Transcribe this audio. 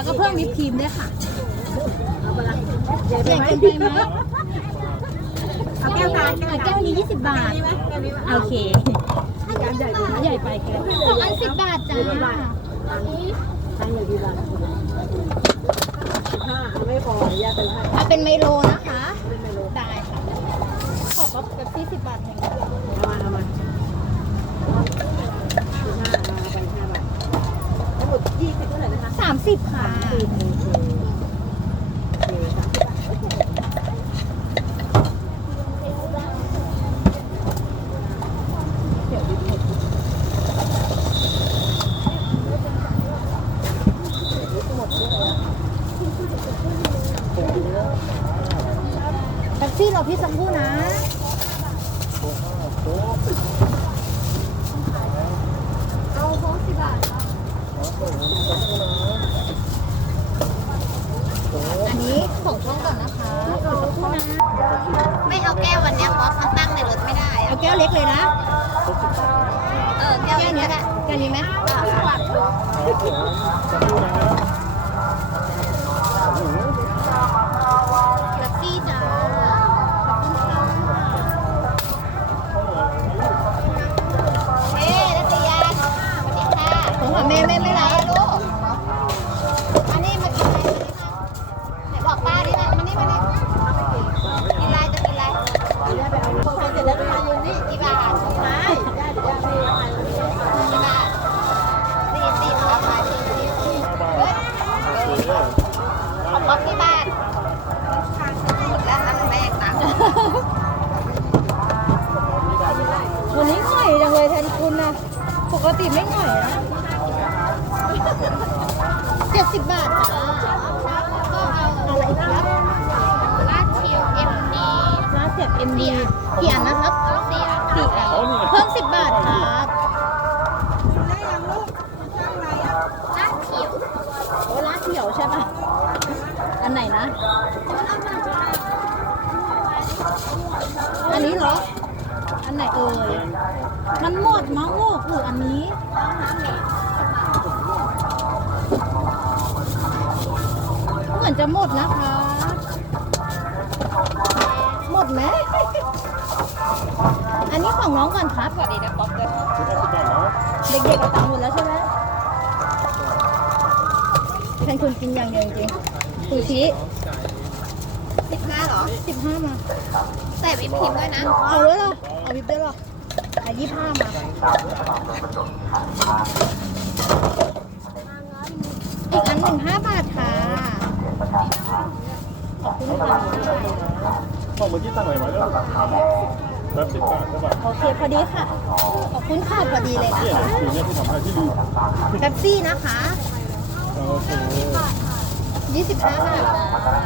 แล้วก็เพิ่มวิปครีมด้วยค่ะเอาไปละใหญ่ใหญ่ไปเกินไหมไปไหมเอาแก้วกลางอะแก้วนี้ 20 บาทนี้ไหมแก้วนี้ไหมโอเคจานใหญ่ไปไหมใหญ่ไปเกินสองอันสิบบาทจ้าอันนี้อันใหญ่ดีละสิบห้าเอาไม่พอแยกไปให้เอาเป็นไมโลนะคะเป็นไมโลได้ค่ะ ขอป๊อปกับพี่สิบบาทหนึ่ง เอามาเอามาสิบห้าเอาไปห้าบาททั้งหมดยี่สิบเท่าไหร่นะคะ สามสิบค่ะ สี่โอเคโอเคสามสิบบาทโอเค แท็ก ซี่รอพี่สักครู่นะเอาโค้กสิบบาทค่ะอันนี้ของช่องก่อนนะคะสักครู่นะไม่เอาแก้ววันเนี้ยเพราะมันตั้งในรถไม่ได้อะเอาแก้วเล็กเลยนะเออแก้วแก้วเนี้นี้ยแก้วนี้ไหม อแม่แม่ไม่รับลูกมานี่มากินอะไรมานี่ค่ะไหนบอกป้าดินะมานี่มานี่กินอะไรจะกินอะไรเอเอาพอเสร็จแล้วก็มายืนนี่กี่บาทได้ได้เดี๋ยวได้ให้กี่บาทสี่สิบเอามาสี่สิบเฮ้ยของป๊อปกี่บาหมดแล้วทำแม่งตังค์วันนี้หน่อยจังเลยแทนคุณนะ ปกติไม่หน่อยนะเจ็ดสิบบาทจ้า ก็เอา อะไรอีกครับ ลาดเขียวเอ็มดี ร้านเสียบเอ็ มดีกี่อันนะครับสี่อันสี่อันเพิ่มสิบบาทครับลาดเขียวโอ้ร้านเขียวใช่ปะอันไหนนะ อันนี้เหรอ อันไหนเอ่ย มันหมดมั้งลูกหรืออันนี้เหมือนจะหมดนะคะหม ดไหมอันนี้ของน้องก่อนครับสวัสดีนะป๊อปเลยเด็กๆเอาตังค์หมดแล้วใช่ไหมแทนคุณกินอย่างเดียวจริงๆซูชิสิบห้าเหรอสิบห้ามา ใส่วิปครีมด้วยนะ เอาด้วยเหรอ เอาวิปด้วยเหรออะยี่ห้ามา อีกอันหนึ่งห้าบาทค่ะ ขอบคุณค่ะ บอกเมื่อกี้ตั้งหน่อยไว้แล้วแบบสิบบาทใช่ป่ะโอเคพอดีค่ะ ขอบคุณค่ะพอดีเลยนะเนี่ยคะคือเนี่ยที่ทำให้ที่ดูแป๊ปซี่นะคะโอเค 25บาทจ้า